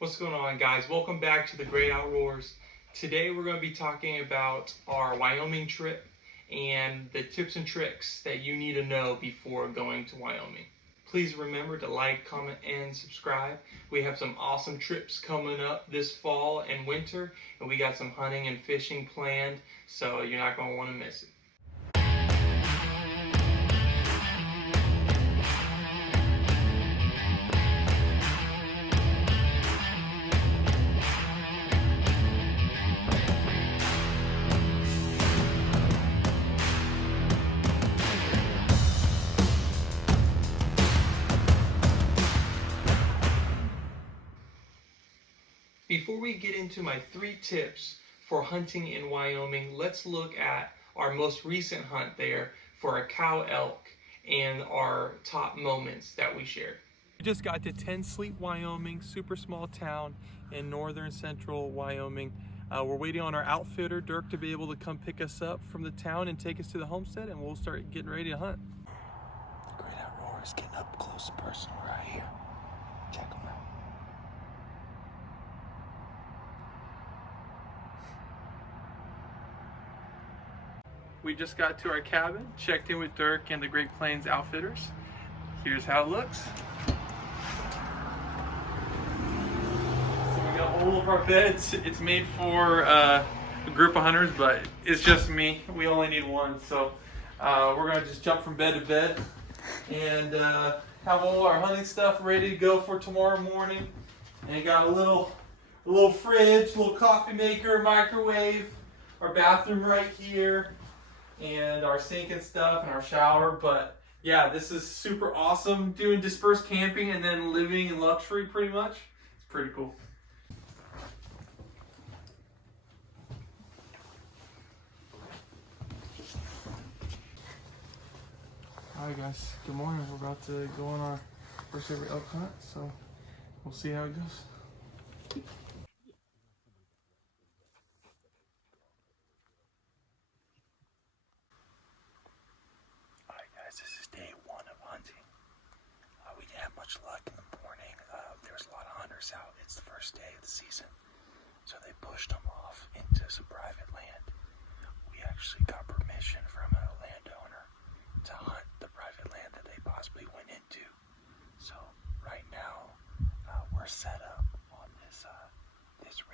What's going on, guys? Welcome back to the Great Outdoors. Today we're going to be talking about our Wyoming trip and the tips and tricks that you need to know before going to Wyoming. Please remember to like, comment, and subscribe. We have some awesome trips coming up this fall and winter, and we got some hunting and fishing planned, so you're not going to want to miss it. Before we get into my 3 tips for hunting in Wyoming, let's look at our most recent hunt there for a cow elk and our top moments that we shared. We just got to 10 Sleep, Wyoming, super small town in northern central Wyoming. We're waiting on our outfitter, Dirk, to be able to come pick us up from the town and take us to the homestead, and we'll start getting ready to hunt. The Great Outdoors getting up close and personal right here. Check them out. We just got to our cabin, checked in with Dirk and the Great Plains Outfitters. Here's how it looks. So we got all of our beds. It's made for a group of hunters, but it's just me. We only need one, so we're gonna just jump from bed to bed and have all our hunting stuff ready to go for tomorrow morning. And got a little fridge, little coffee maker, microwave, our bathroom right here, and our sink and stuff, and our shower. But yeah, this is super awesome, doing dispersed camping and then living in luxury pretty much. It's pretty cool. Alright guys, good morning. We're about to go on our first ever elk hunt, so we'll see how it goes. This is day 1 of hunting. We didn't have much luck in the morning. There was a lot of hunters out. It's the first day of the season, so they pushed them off into some private land. We actually got permission from a landowner to hunt the private land that they possibly went into. So right now, we're set up on this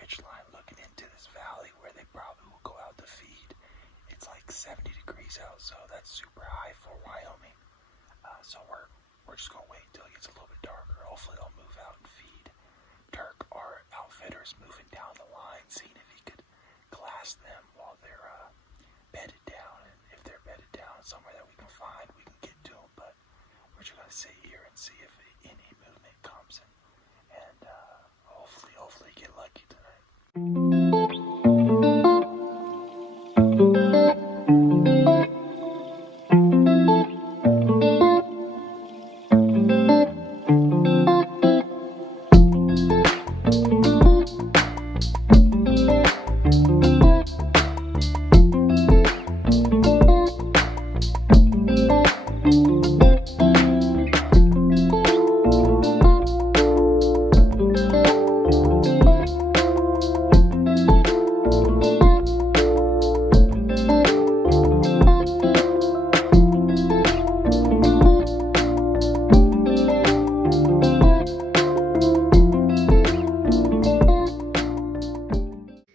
ridge line looking into this valley where they probably will go out to feed. It's like 70 degrees out, so that's super high for Wyoming. So we're just gonna wait until it gets a little bit darker. Hopefully they'll move out and feed. Dirk, our outfitter's moving down the line, seeing if he could glass them while they're bedded down. And if they're bedded down somewhere that we can find, we can get to them. But we're just gonna sit here and see if any movement comes and hopefully get lucky tonight.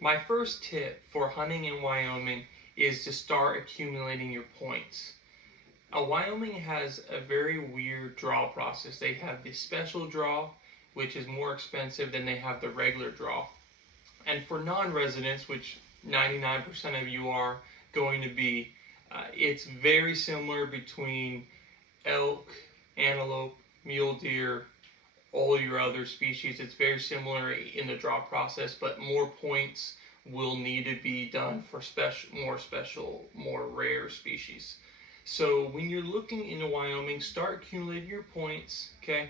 My first tip for hunting in Wyoming is to start accumulating your points. Wyoming has a very weird draw process. They have the special draw, which is more expensive than they have the regular draw. And for non-residents, which 99% of you are going to be, it's very similar between elk, antelope, mule deer, all your other species. It's very similar in the draw process, but more points will need to be done for more rare species. So when you're looking into Wyoming, start accumulating your points, okay?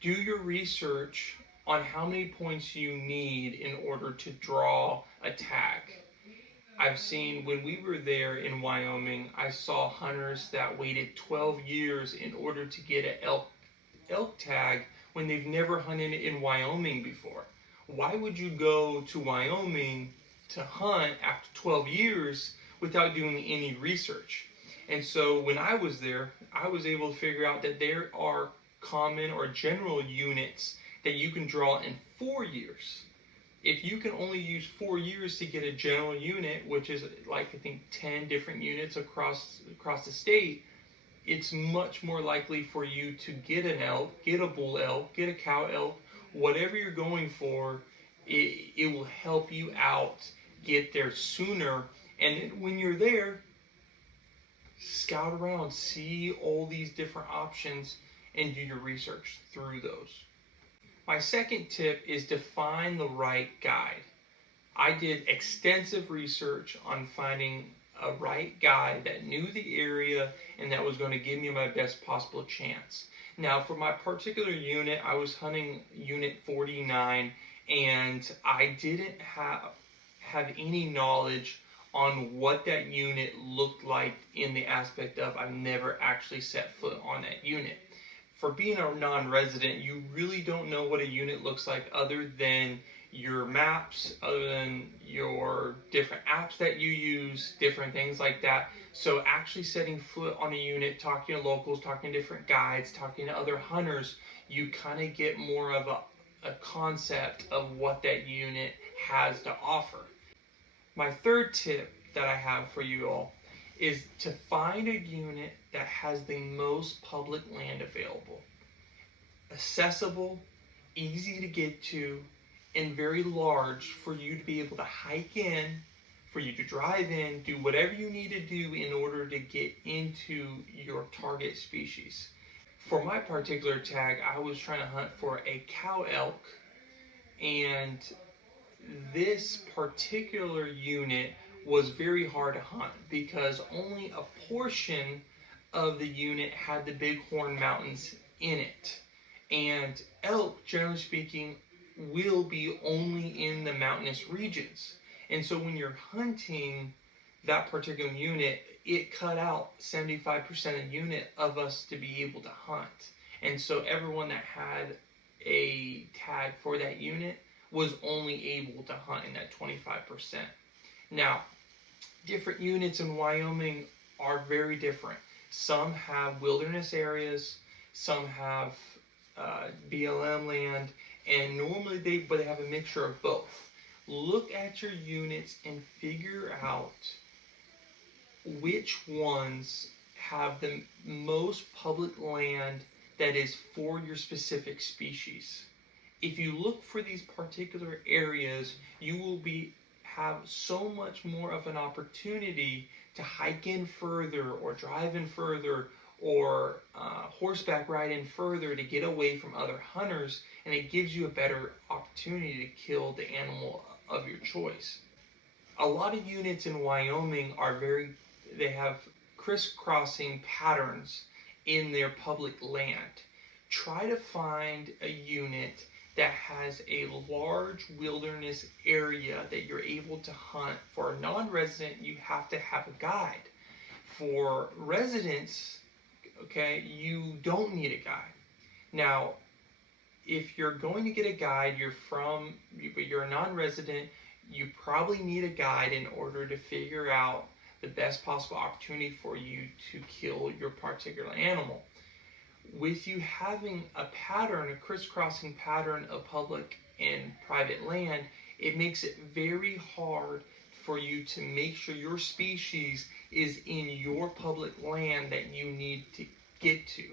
Do your research on how many points you need in order to draw a tag. I've seen, when we were there in Wyoming, I saw hunters that waited 12 years in order to get an elk tag when they've never hunted in Wyoming before. Why would you go to Wyoming to hunt after 12 years without doing any research? And so when I was there, I was able to figure out that there are common or general units that you can draw in 4 years. If you can only use 4 years to get a general unit, which is like I think 10 different units across the state, it's much more likely for you to get an elk, get a bull elk, get a cow elk, whatever you're going for. It will help you out get there sooner. And when you're there, scout around, see all these different options, and do your research through those. My second tip is to find the right guide. I did extensive research on finding a right guide that knew the area and that was going to give me my best possible chance. Now, for my particular unit, I was hunting unit 49, and I didn't have any knowledge on what that unit looked like in the aspect of I've never actually set foot on that unit. For being a non-resident, you really don't know what a unit looks like other than your maps, other than your different apps that you use, different things like that. So actually setting foot on a unit, talking to locals, talking to different guides, talking to other hunters, you kind of get more of a concept of what that unit has to offer. My third tip that I have for you all is to find a unit that has the most public land available. Accessible, easy to get to, and very large for you to be able to hike in, for you to drive in, do whatever you need to do in order to get into your target species. For my particular tag, I was trying to hunt for a cow elk, and this particular unit was very hard to hunt because only a portion of the unit had the Bighorn Mountains in it. And elk, generally speaking, will be only in the mountainous regions. And so when you're hunting that particular unit, it cut out 75% of the unit of us to be able to hunt. And so everyone that had a tag for that unit was only able to hunt in that 25%. Now, different units in Wyoming are very different. Some have wilderness areas, some have BLM land, and normally they have a mixture of both. Look at your units and figure out which ones have the most public land that is for your specific species. If you look for these particular areas, you will have so much more of an opportunity to hike in further or drive in further or horseback ride in further to get away from other hunters, and it gives you a better opportunity to kill the animal of your choice. A lot of units in Wyoming they have crisscrossing patterns in their public land. Try to find a unit that has a large wilderness area that you're able to hunt. For a non-resident, you have to have a guide. For residents, okay, you don't need a guide. Now, if you're going to get a guide, but you're a non-resident, you probably need a guide in order to figure out the best possible opportunity for you to kill your particular animal. With you having a crisscrossing pattern of public and private land, it makes it very hard for you to make sure your species is in your public land that you need to get to.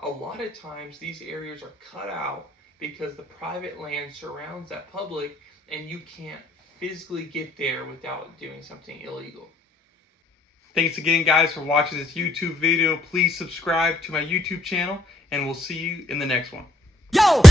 A lot of times these areas are cut out because the private land surrounds that public and you can't physically get there without doing something illegal. Thanks again, guys, for watching this YouTube video. Please subscribe to my YouTube channel, and we'll see you in the next one. Yo!